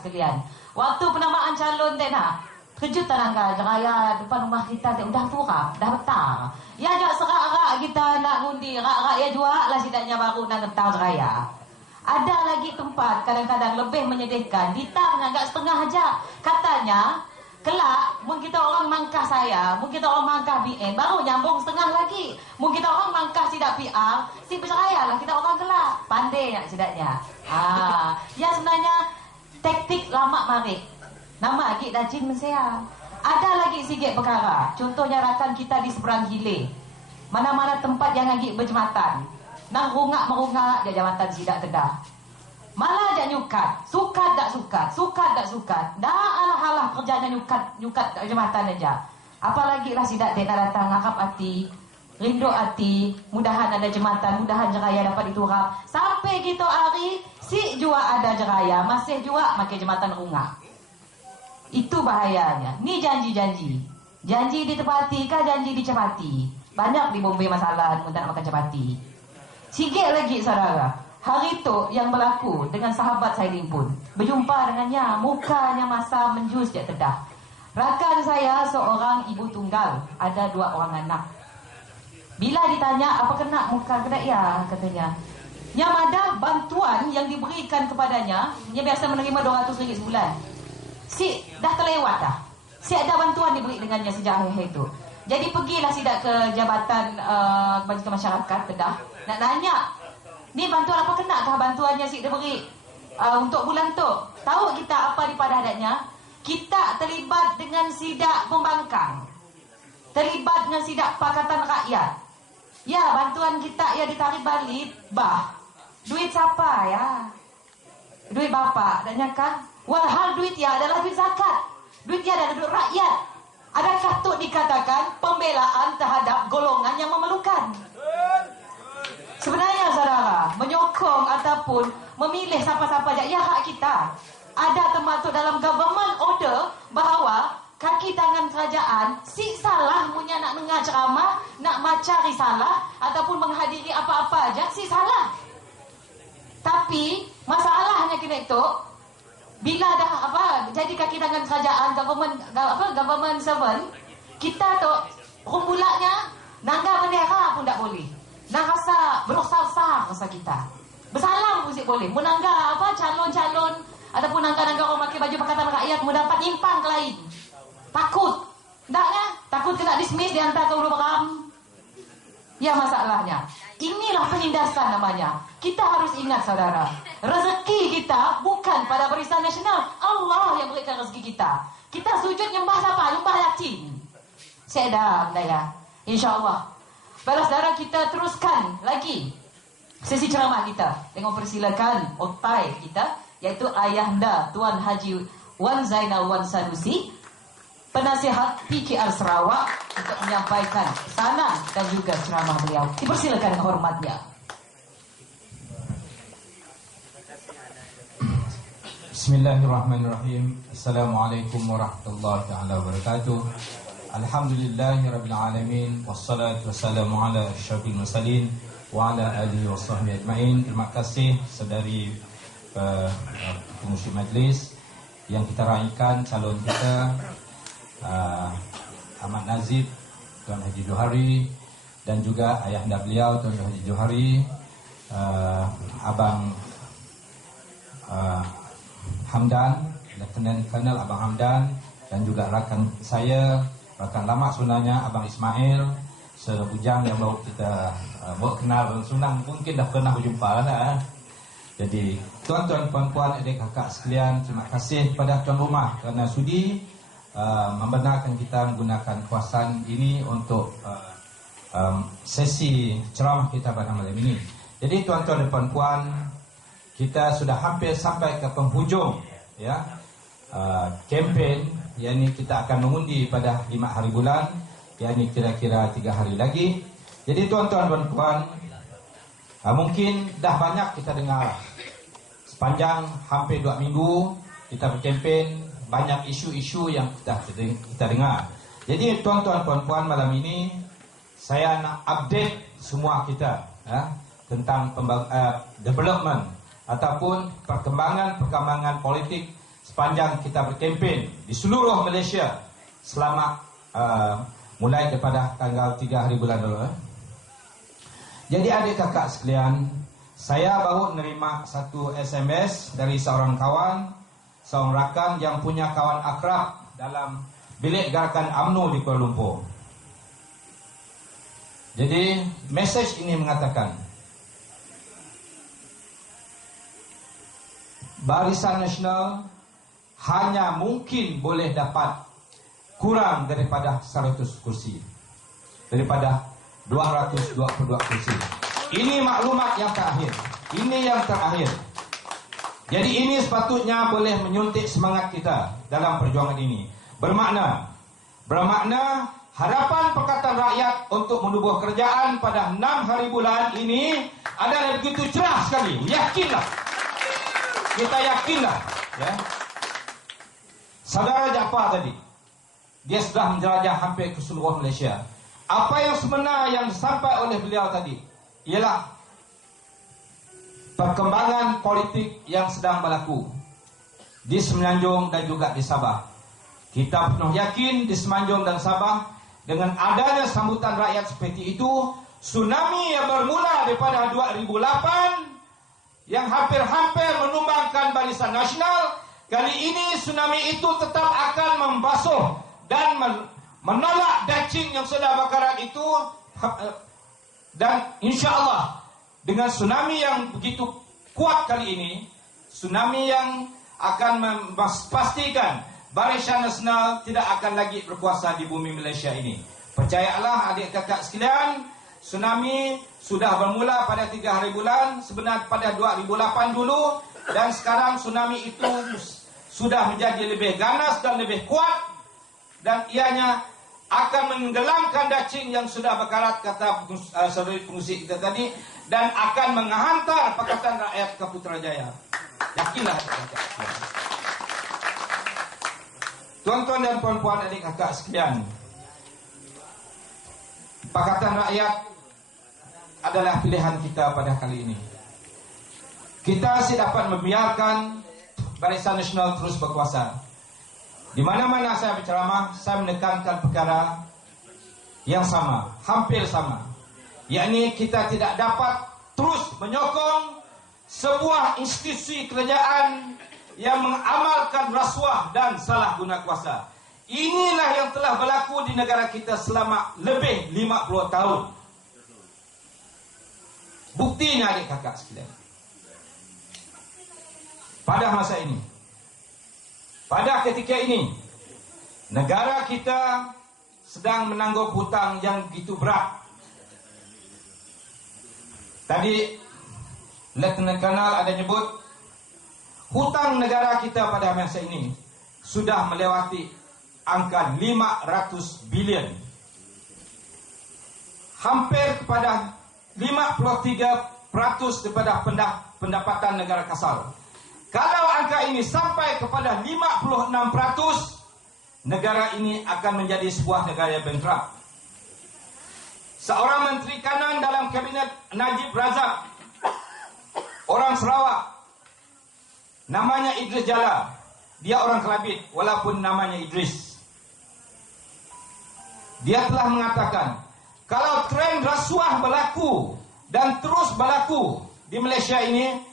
sekalian. Waktu penamaan calon tak nak. Kejut tanangga raya depan rumah kita udah turap, dah betar. Ya jak serak-rak kita nak ngundi, rak-rak ya jual lah sidaknya baru nak getah raya. Ada lagi tempat kadang-kadang lebih menyedihkan, ditang agak setengah aja. Katanya, kelak mungkin kita orang mangkah saya, mungkin kita orang mangkah BN, baru nyambung setengah lagi. Mungkin kita orang mangkah sidak PR, si berceraya lah kita orang kelak. Pandai nak sidaknya. Ya sebenarnya taktik lama mari. Nama lagi dah jin mensia. Ada lagi sikit perkara. Contohnya rakan kita di seberang hilir. Mana-mana tempat yang lagi berjematan. Nang rungak-merungak dia jambatan sidak kedah. Malah dia nyukat. Sukat tak sukat. Sukat tak sukat. Dah alah-alah kerjanya nyukat jembatan aja. Apalagi lah sidak dia nak datang harap hati. Rindu hati. Mudahan ada jembatan. Mudahan jeraya dapat diturap. Sampai kita hari si jua ada jeraya. Masih jua makin jembatan rungak. Itu bahayanya. Ni janji-janji. Janji ditepati kah janji dicepati? Banyak di Bombay masalah mudah nak makan capati. Sikit lagi saudara. Hari tu yang berlaku dengan sahabat saya pun. Berjumpa dengannya. Mukanya masa menjus dia tedah. Rakan saya seorang ibu tunggal. Ada 2 orang anak. Bila ditanya apa kena muka kena ya katanya. Yang ada bantuan yang diberikan kepadanya. Yang biasa menerima RM200 sebulan. Si dah terlewat dah. Si ada bantuan diberi dengannya sejak hari itu. Jadi pergilah sidak ke Jabatan Kebajikan Masyarakat Kedah. Nak nanya, ni bantuan apa kenakah bantuannya si diberi untuk bulan tu? Tahu kita apa di pada adatnya? Kita terlibat dengan sidak pembangkang. Terlibat dengan sidak Pakatan Rakyat. Ya, bantuan kita ya ditarik balik. Duit siapa ya? Duit bapak dan nyakah? Walhal duit ya adalah duit zakat. Duit ya adalah duit rakyat. Adakah tu dikatakan pembelaan terhadap golongan yang memerlukan? Sebenarnya saudara, menyokong ataupun memilih siapa-siapa aja, ya hak kita. Ada termasuk dalam government order bahawa kaki tangan kerajaan si salah punya nak dengar ceramah, nak baca risalah ataupun menghadiri apa-apa aja si salah. Tapi masalahnya kena itu bila dah jadi kaki tangan kerajaan government servant, kita tu rumbulaknya nangga bendera pun tak boleh. Nak rasa berusaha rasa kita. Bersalam pun boleh. Menangga calon-calon ataupun nangga-nangga orang pakai baju Pakatan Rakyat mendapat nyimpang ke lain. Takut. Taknya takut kena dismiss dihantar ke Ulu Beram. Ya masalahnya. Inilah penindasan namanya. Kita harus ingat saudara. Rezeki kita bukan pada Barisan Nasional. Allah yang berikan rezeki kita. Kita sujud nyembah siapa? Nyembah yatim. Saya dah ya. InsyaAllah. Baiklah saudara, kita teruskan lagi sesi ceramah kita. Tengok persilakan otai kita. Iaitu Ayahanda Tuan Haji Wan Zainal Wan Sanusi, penasihat PKR Sarawak, untuk menyampaikan pesanan dan juga ceramah beliau. Dipersilakan hormatnya. Bismillahirrahmanirrahim. Assalamualaikum warahmatullahi wabarakatuh. Alhamdulillahirabbil alamin wassalatu wassalamu ala asyrafil mursalin wa ala alihi washabbihi ajmain. Terima kasih saudari pengurusi majlis yang kita raikan calon kita Ahmad Nazib, Tuan Haji Johari, dan juga ayahanda beliau Tuan Haji Johari, Abang Hamdan, Lieutenant Colonel Abang Hamdan, dan juga rakan saya, rakan lama sebenarnya Abang Ismail, sebujang yang baru kita buat kenal sunang, mungkin dah pernah berjumpa lah. Jadi tuan-tuan, puan-puan, adik kakak sekalian, terima kasih kepada tuan rumah kerana sudi membenarkan kita menggunakan kawasan ini untuk sesi ceramah kita pada malam ini. Jadi tuan-tuan dan puan-puan, kita sudah hampir sampai ke penghujung ya kempen, yakni kita akan mengundi pada 5 hari bulan, yakni kira-kira 3 hari lagi. Jadi tuan-tuan dan puan-puan, mungkin dah banyak kita dengar sepanjang hampir 2 minggu kita berkempen, banyak isu-isu yang kita dengar. Jadi tuan-tuan puan-puan, malam ini saya nak update semua kita tentang development ataupun perkembangan politik sepanjang kita berkempen di seluruh Malaysia selama mulai daripada tanggal 3 hari bulan lalu. Jadi adik kakak sekalian, saya baru menerima satu SMS dari seorang kawan, seorang rakan yang punya kawan akrab dalam bilik gerakan UMNO di Kuala Lumpur. Jadi mesej ini mengatakan, Barisan Nasional hanya mungkin boleh dapat kurang daripada 100 kursi, daripada 222 kursi. Ini maklumat yang terakhir. Ini yang terakhir. Jadi ini sepatutnya boleh menyuntik semangat kita dalam perjuangan ini. Bermakna harapan Pakatan Rakyat untuk menubuh kerajaan pada 6 hari bulan ini adalah begitu cerah sekali. Yakinlah. Kita yakinlah. Ya. Saudara Jaafar tadi, dia sudah menjelajah hampir ke seluruh Malaysia. Apa yang sebenar yang disampaikan oleh beliau tadi ialah perkembangan politik yang sedang berlaku di Semenanjung dan juga di Sabah. Kita penuh yakin di Semenanjung dan Sabah, dengan adanya sambutan rakyat seperti itu, tsunami yang bermula daripada 2008 yang hampir-hampir menumbangkan Barisan Nasional, kali ini tsunami itu tetap akan membasuh dan menolak dacing yang sudah bakaran itu. Dan insya-Allah dengan tsunami yang begitu kuat kali ini, tsunami yang akan memastikan Barisan Nasional tidak akan lagi berkuasa di bumi Malaysia ini. Percayalah adik kakak sekalian, tsunami sudah bermula pada 3 hari bulan, sebenarnya pada 2008 dulu, dan sekarang tsunami itu sudah menjadi lebih ganas dan lebih kuat, dan ianya akan menenggelamkan dacing yang sudah berkarat, kata saudari pengusi kita tadi, dan akan menghantar Pakatan Rakyat ke Putrajaya. Yakinlah. Tuan-tuan dan puan-puan, adik kakak sekalian, Pakatan Rakyat adalah pilihan kita pada kali ini. Kita tidak dapat membiarkan Barisan Nasional terus berkuasa. Di mana-mana saya berceramah, saya menekankan perkara yang sama, hampir sama. Yakni kita tidak dapat terus menyokong sebuah institusi kerajaan yang mengamalkan rasuah dan salah guna kuasa. Inilah yang telah berlaku di negara kita selama lebih 50 tahun. Buktinya adik kakak sekalian. Pada masa ini, pada ketika ini, negara kita sedang menanggung hutang yang begitu berat. Tadi Lieutenant Colonel ada nyebut hutang negara kita pada masa ini sudah melewati angka 500 bilion. Hampir kepada 53% daripada pendapatan negara kasar. Kalau angka ini sampai kepada 56%, negara ini akan menjadi sebuah negara yang bankrupt. Seorang menteri kanan dalam kabinet Najib Razak, orang Sarawak, namanya Idris Jala. Dia orang Kelabit walaupun namanya Idris. Dia telah mengatakan, kalau tren rasuah berlaku dan terus berlaku di Malaysia ini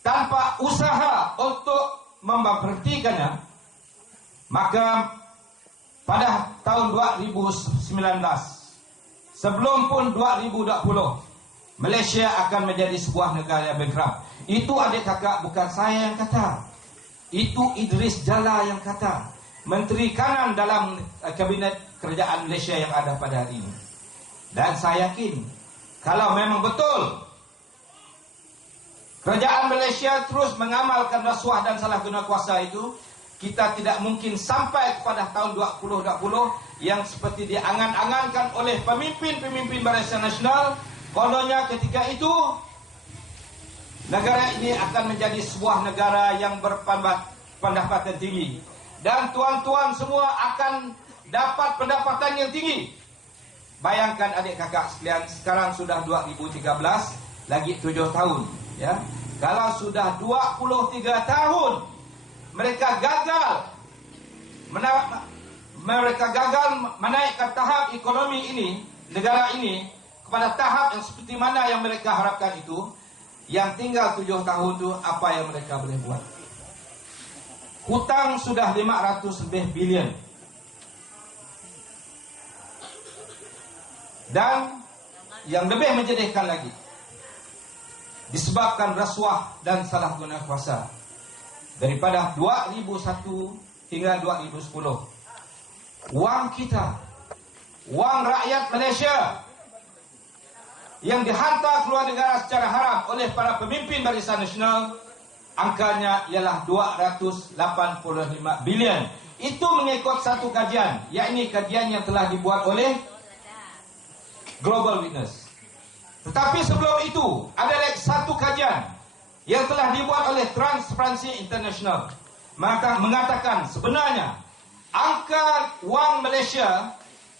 tanpa usaha untuk memberhentikannya, maka pada tahun 2019, sebelum pun 2020, Malaysia akan menjadi sebuah negara yang bankrupt. Itu adik kakak, bukan saya yang kata. Itu Idris Jala yang kata. Menteri kanan dalam kabinet kerajaan Malaysia yang ada pada hari ini. Dan saya yakin, kalau memang betul kerajaan Malaysia terus mengamalkan rasuah dan salah guna kuasa itu, kita tidak mungkin sampai kepada tahun 2020 yang seperti diangan-angankan oleh pemimpin-pemimpin Barisan Nasional. Kononnya ketika itu negara ini akan menjadi sebuah negara yang berpendapatan tinggi, dan tuan-tuan semua akan dapat pendapatan yang tinggi. Bayangkan adik kakak sekalian, sekarang sudah 2013, lagi 7 tahun, ya. Kalau sudah 23 tahun mereka gagal menaikkan tahap ekonomi ini, negara ini kepada tahap yang seperti mana yang mereka harapkan itu, yang tinggal 7 tahun itu apa yang mereka boleh buat? Hutang sudah 500 lebih bilion. Dan yang lebih menjadikan lagi, disebabkan rasuah dan salah guna kuasa. Daripada 2001 hingga 2010, wang kita, wang rakyat Malaysia yang dihantar keluar negara secara haram oleh para pemimpin Barisan Nasional, angkanya ialah 285 bilion. Itu mengikut satu kajian, yakni kajian yang telah dibuat oleh Global Witness. Tetapi sebelum itu, ada lagi satu kajian yang telah dibuat oleh Transparency International mengatakan sebenarnya angka wang Malaysia,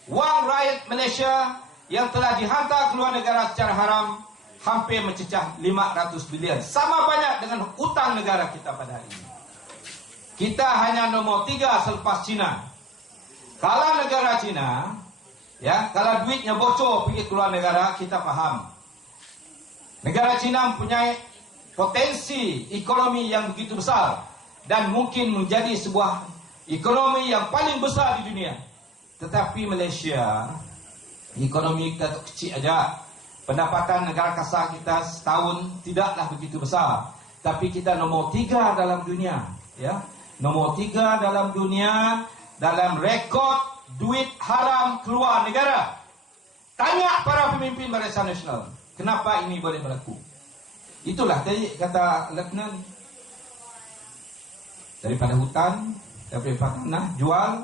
wang rakyat Malaysia yang telah dihantar keluar negara secara haram hampir mencecah 500 bilion. Sama banyak dengan hutang negara kita pada hari ini. Kita hanya nombor 3 selepas China. Kalau negara China, ya, kalau duitnya bocor pergi keluar negara, kita faham. Negara China mempunyai potensi ekonomi yang begitu besar dan mungkin menjadi sebuah ekonomi yang paling besar di dunia. Tetapi Malaysia, ekonomi kita kecil aja. Pendapatan negara kasar kita setahun tidaklah begitu besar. Tapi kita nombor 3 dalam dunia, ya. Nombor 3 dalam dunia dalam rekod duit haram keluar negara. Tanya para pemimpin Barisan Nasional, kenapa ini boleh berlaku? Itulah tadi kata Letnan. Daripada hutan, daripada tanah, jual,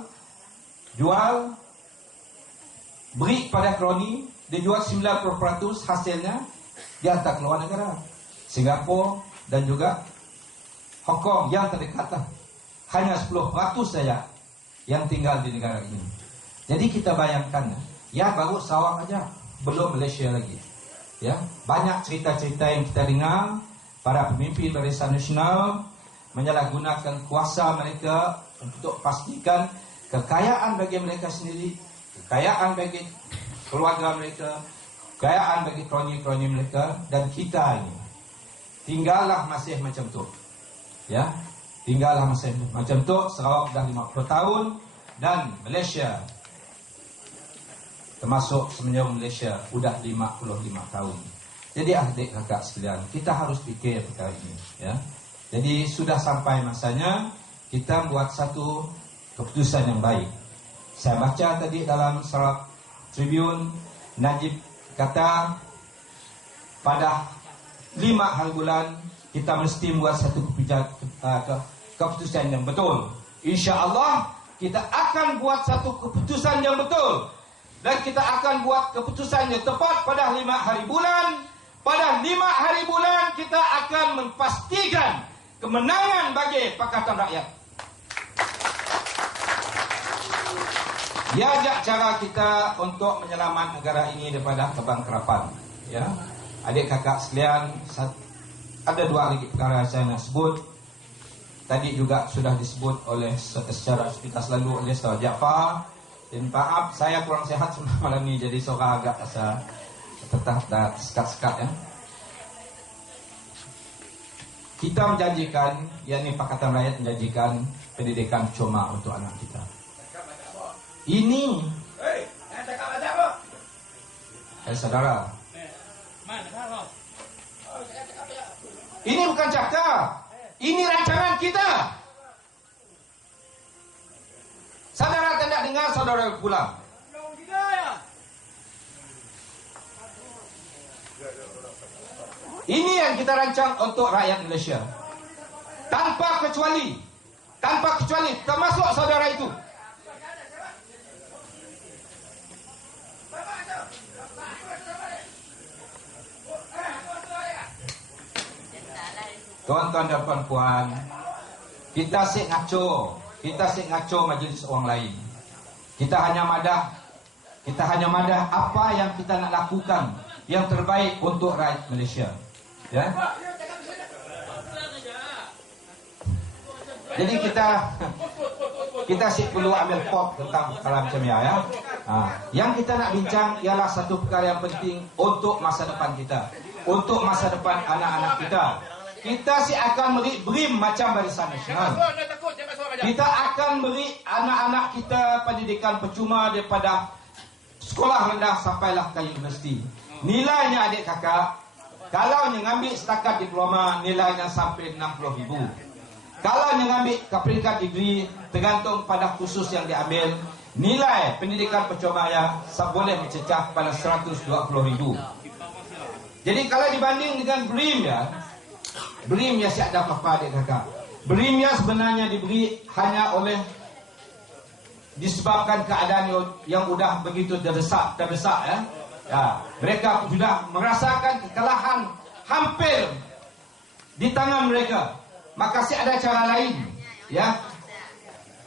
beri pada kroni, dia jual 90% hasilnya, dia hantar keluar negara. Singapura dan juga Hong Kong yang terdekat lah. Hanya 10% saja yang tinggal di negara ini. Jadi kita bayangkan, ya baru Sarawak aja, belum Malaysia lagi. Ya, banyak cerita-cerita yang kita dengar, para pemimpin Barisan Nasional menyalahgunakan kuasa mereka untuk pastikan kekayaan bagi mereka sendiri, kekayaan bagi keluarga mereka, kekayaan bagi kroni-kroni mereka, dan kita ini tinggallah masih macam tu. Ya, tinggallah masih macam tu. Sarawak dah 50 tahun dan Malaysia, termasuk semenjak Malaysia sudah 55 tahun. Jadi adik kakak sekalian, kita harus fikir perkara ini, ya. Jadi sudah sampai masanya kita buat satu keputusan yang baik. Saya baca tadi dalam Sarawak Tribune, Najib kata pada 5 hari bulan kita mesti buat satu keputusan yang betul. InsyaAllah kita akan buat satu keputusan yang betul. Dan kita akan buat keputusan yang tepat pada 5 hari bulan. Pada 5 hari bulan kita akan memastikan kemenangan bagi Pakatan Rakyat. Diajak cara kita untuk menyelamat negara ini daripada kebangkrapan. Ya, adik kakak sekalian, ada 2 lagi perkara saya nak sebut. Tadi juga sudah disebut oleh secara sepintas lalu oleh Saudara Jaafar. Dan maaf, saya kurang sihat malam ini, jadi seorang agak rasa tetap dah sekat-sekat, ya. Kita menjanjikan, yakni Pakatan Rakyat menjanjikan pendidikan cuma untuk anak kita. Ini, saudara, ini bukan cakap, ini rancangan kita. Saudara tidak dengar, saudara pulang. Ini yang kita rancang untuk rakyat Malaysia. Tanpa kecuali, termasuk saudara itu. Tuan-tuan dan puan-puan, kita sik ngaco majlis orang lain. Kita hanya madah apa yang kita nak lakukan yang terbaik untuk rakyat Malaysia. Ya. Jadi kita sih perlu ambil pot tentang perkara macam ya. Yang kita nak bincang ialah satu perkara yang penting untuk masa depan kita, untuk masa depan anak-anak kita. Kita sih akan beri BRIM macam Barisan Nasional. Kita akan beri anak-anak kita pendidikan percuma daripada sekolah rendah sampailah ke universiti. Nilainya adik kakak, kalau yang ambil setakat diploma nilainya sampai 60,000. Kalau yang ambil ke peringkat degree tergantung pada khusus yang diambil, nilai pendidikan percuma ya boleh mencecah pada 120,000. Jadi kalau dibanding dengan BRIM ya, BRIM ya siap ada apa adik kakak. BRIM ya sebenarnya diberi hanya oleh disebabkan keadaan yang sudah begitu terdesak ya. Mereka sudah merasakan kekalahan hampir di tangan mereka. Maka ada cara lain, ya.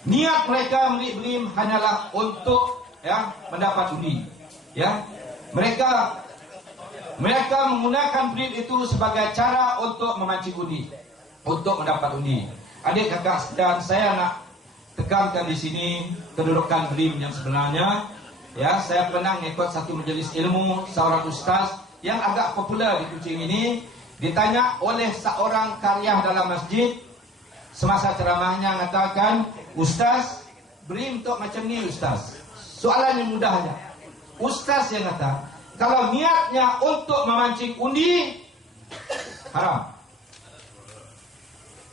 Niat mereka memberi BRIM hanyalah untuk ya mendapat undi, ya. Mereka menggunakan BRIM itu sebagai cara untuk memancing undi, untuk mendapat undi. Adik kakak dan saya nak tekankan di sini kedudukan BRIM yang sebenarnya. Ya, saya pernah mengikut satu majlis ilmu seorang ustaz yang agak popular di Kuching ini, ditanya oleh seorang karya dalam masjid semasa ceramahnya mengatakan, "Ustaz, BRIM untuk macam ni ustaz." Soalan yang mudah aja. Ustaz yang kata, kalau niatnya untuk memancing undi, haram.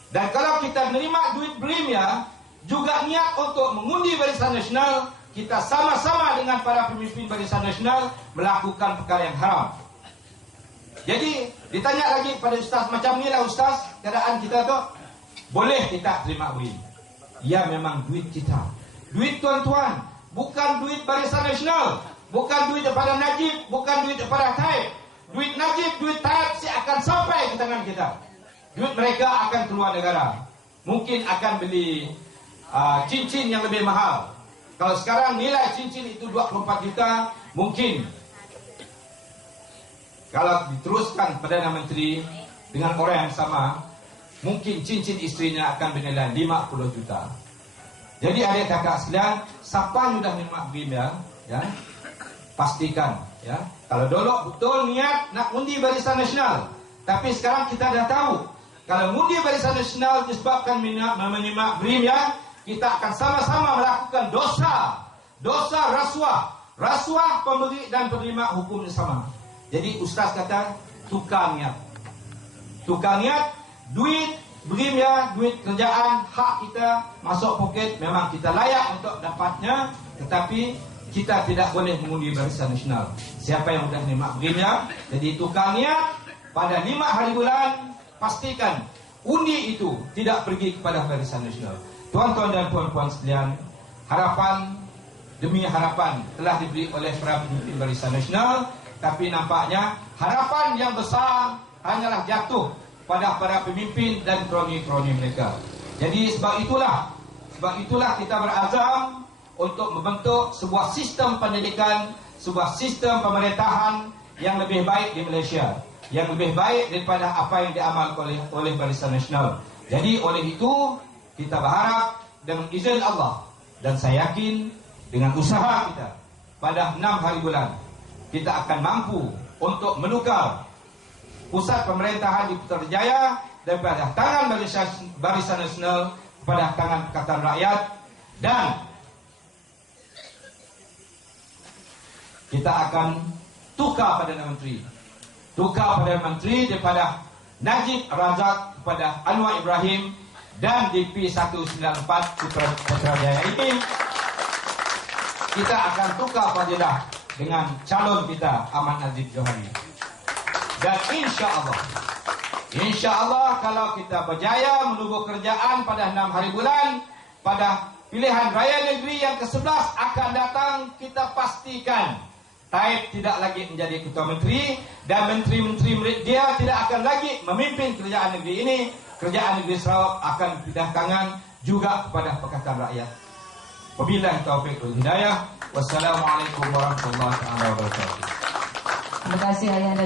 Dan kalau kita menerima duit BRIM ya, juga niat untuk mengundi Barisan Nasional, kita sama-sama dengan para pemimpin Barisan Nasional melakukan perkara yang haram. Jadi ditanya lagi pada ustaz, macam ni lah ustaz, keadaan kita tu, boleh kita terima BRIM? Ya, memang duit kita, duit tuan-tuan, bukan duit Barisan Nasional, bukan duit daripada Najib, bukan duit daripada Taib. Duit Najib, duit Taib akan sampai ke tangan kita. Duit mereka akan keluar negara, mungkin akan beli cincin yang lebih mahal. Kalau sekarang nilai cincin itu 24 juta, mungkin kalau diteruskan Perdana Menteri dengan orang yang sama, mungkin cincin istrinya akan bernilai 50 juta. Jadi adik kakak sekalian, siapa yang sudah menerima BRIM ya, pastikan ya. Kalau dulu betul niat nak undi Barisan Nasional, tapi sekarang kita dah tahu kalau undi Barisan Nasional disebabkan menyimak BRIM ya, kita akan sama-sama melakukan dosa rasuah pemberi dan penerima hukum sama. Jadi ustaz kata tukar niat, duit BRIM ya, duit kerjaan, hak kita masuk poket, memang kita layak untuk dapatnya, tetapi kita tidak boleh mengundi Barisan Nasional. Siapa yang sudah menerima BRIM ya, jadi tukar niat pada 5 hari bulan, pastikan undi itu tidak pergi kepada Barisan Nasional. Tuan-tuan dan puan-puan sekalian, harapan demi harapan telah diberi oleh para pemimpin Barisan Nasional, tapi nampaknya harapan yang besar hanyalah jatuh pada para pemimpin dan kroni-kroni mereka. Jadi sebab itulah kita berazam untuk membentuk sebuah sistem pendidikan, sebuah sistem pemerintahan yang lebih baik di Malaysia, yang lebih baik daripada apa yang diamalkan oleh Barisan Nasional. Jadi oleh itu kita berharap dengan izin Allah, dan saya yakin dengan usaha kita pada 6 hari bulan kita akan mampu untuk menukar pusat pemerintahan di Putrajaya daripada tangan Barisan Nasional kepada tangan Pakatan Rakyat, dan kita akan tukar Perdana Menteri daripada Najib Razak kepada Anwar Ibrahim, dan DP 194 Putrajaya ini kita akan tukar fadilah dengan calon kita Ahmad Nazif Johari. Dan insya Allah kalau kita berjaya menubuh kerjaan pada 6 hari bulan, pada pilihan raya negeri yang ke-11 akan datang, kita pastikan Taib tidak lagi menjadi ketua menteri, dan menteri-menteri dia tidak akan lagi memimpin kerajaan negeri ini. Kerajaan negeri Sarawak akan pindah tangan juga kepada Pakatan Rakyat. Wabillahi taufiq wal hidayah. Wassalamualaikum warahmatullahi wabarakatuh. Terima kasih ayah.